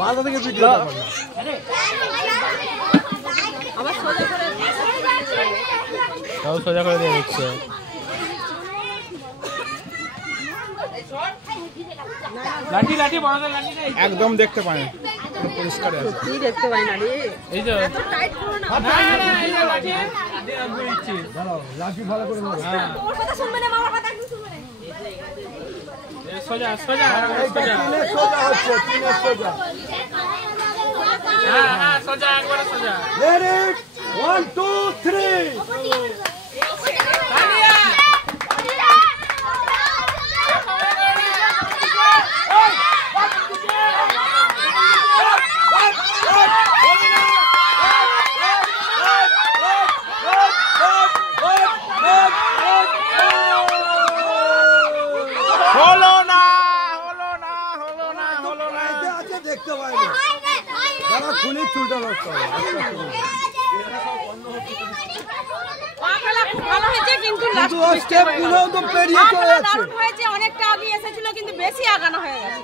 বাধা থেকে ভিডিও আবার সোজা করে তাও সোজা করে দিয়ে দিচ্ছে। লাঠি লাঠি বাঁধা লাঠি একদম দেখতে পায় না, পরিষ্কার আছে। কি দেখতে পাই না রে, এই যে এত টাইট করো না। না না এই যে লাঠি আমি দিচ্ছি। দাঁড়াও, লাঠি ভালো করে ধরো। হ্যাঁ তোর কথা শুনবে না, মামার কথা একটু শুনবে না। সোজা সোজা এইটা তিনে সোজা হচ্ছে, তিনে সোজা। হ্যাঁ হ্যাঁ সোজা একবারে সোজা। রেডি 1 2 3 হলো না হলো না হলো না হলো না। আছে দেখতে পাই না। দাঁড়া খুলি চুলটা নষ্ট হবে। পা ফেলা খুব ভালো হয়েছে, কিন্তু লাস্ট কিন্তু স্টেপ গুলো তো পেরিয়ে চলে যাচ্ছে। দারুণ হয়েছে, অনেকটা আগে এসেছিল কিন্তু বেশি আগানো হয়ে গেছে।